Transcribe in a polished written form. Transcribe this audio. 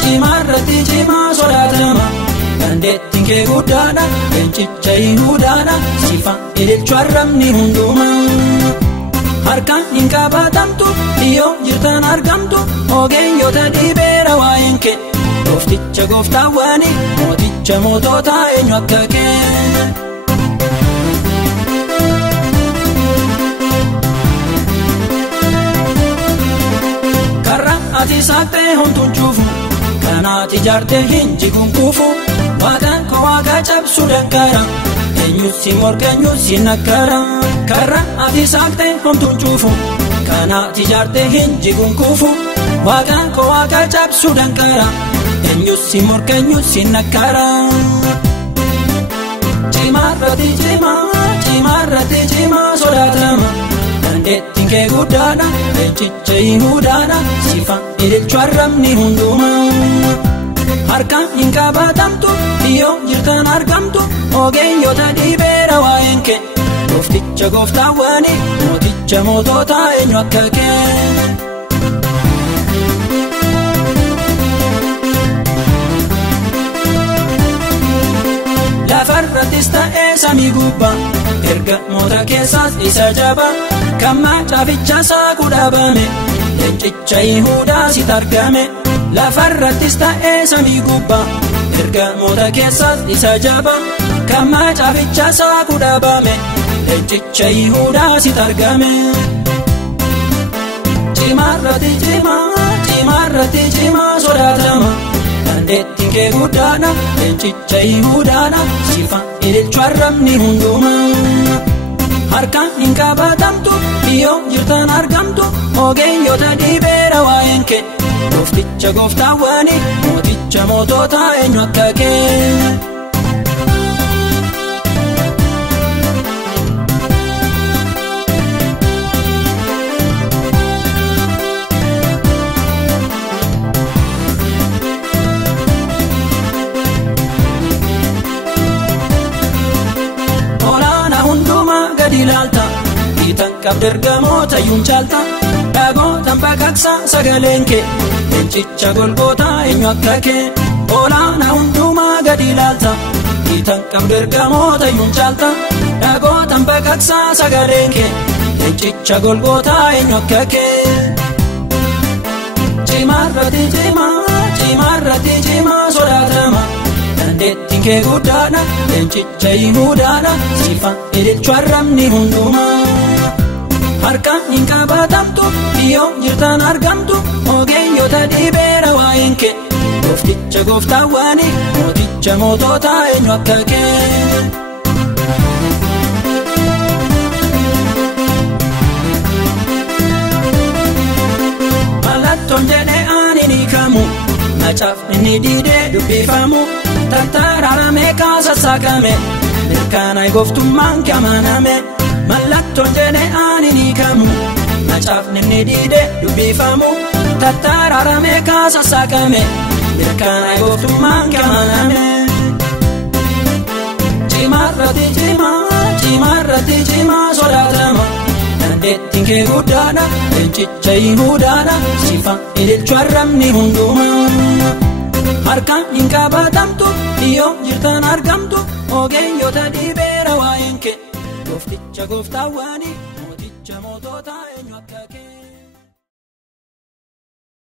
cimarratti cimaa sodaatama. Dandeettiin kee guddaadha leencicha Yihuudaadha sifa ililchu arrabni hundumaa. Harkaan hin qabatamtu dhiyyoo jirtan argamtu ogeeyyoota dhibeera waa'een kee. Goofticha gooftaawwanii mooticha moototaa eenyu akka kee. Karra ati saaqxee homtuun cuufu kanaati ijaartee hin jiguun kuufu. Waaqaan koo waaqa cabsuu danqara eenyus si morka eenyus si nakkara. Karra ati saaqxee homtuun cuufu kanaati ijaartee hin jiguun kuufu. Waaqaan koo waaqa cabsuu danqara eenyus si morka eenyus si nakkara. Cimarratti cimaa sodaatama. Dandeettiin kee guddaadha leencicha Yihuudaadha sifa ililchu arrabni hundumaa. Harkaan hin qabatamtu dhiyyoo jirtan argamtu ogeeyyoota dhibeera waa'een kee. Goofticha gooftaawwanii mooticha moototaa eenyu akka kee. Lafarrattis ta'ee samii gubbaa ergamoota keessaas isa jabaa. Kan macaaficha saaqu dhaabame leencicha Yihuudaa sitti argame. Lafarrattis ta'ee samii gubbaa ergamoota keessaas isa jabaa. Kan macaaficha saaqu dhaabame leencicha Yihuudaa sitti argame. Cimarratti cimaa sodaatama. Dandeettiin kee guddaadha leencicha Yihuudaadha sifa ililchu arrabni hundumaa. Harkaan hin qabatamtu dhiyyoo jirtan argamtu ogeeyyoota dhibeera waa'een kee. Goofticha gooftaawwanii mooticha moototaa eenyu akka kee. Olaanaa hundumaa gadi ilaalta hiitan qabda ergamoota yuun caalta. Dhagootan baqaqsaa sagaleen kee leencicha Golgootaa eenyu akka kee. Olaanaa hundumaa gadi ilaalta hiitan qabda ergamoota yuun caalta. Dhagootan baqaqsaa sagaleen kee leencicha Golgootaa eenyu akka kee. Cimarratti cimaa sodaatama. Dandeettiin kee guddaadha leencicha Yihuudaadha sifa ililchu arrabni hundumaa. Harkaan hin qabatamtu dhiyyoo jirtan argamtu ogeeyyoota dhibeera waa'een kee. Goofticha gooftaawwanii mooticha moototaa eenyu akka kee. Mallattoon jedhee ani ni kaamu macaafni ni diidee dubbifamu. Tattararamee kaasa saaqame mirkaana gooftummaan kee amaname. Mallattoon jedhee ani ni kaamu macaafni ni diidee dubbifamu. Tattararamee kaasa saaqame mirkaana gooftummaan kee amaname. Cimarratti cimaa sodaatama. Dandeettiin kee guddaadha leencicha Yihuudaadha sifa ililchu arrabni hundumaa. Harkaan hin qabatamtu dhiyyoo jirtan argamtu ogeeyyoota dhibeera waa'een kee. Goofticha gooftaawwanii mooticha moototaa eenyu akka kee.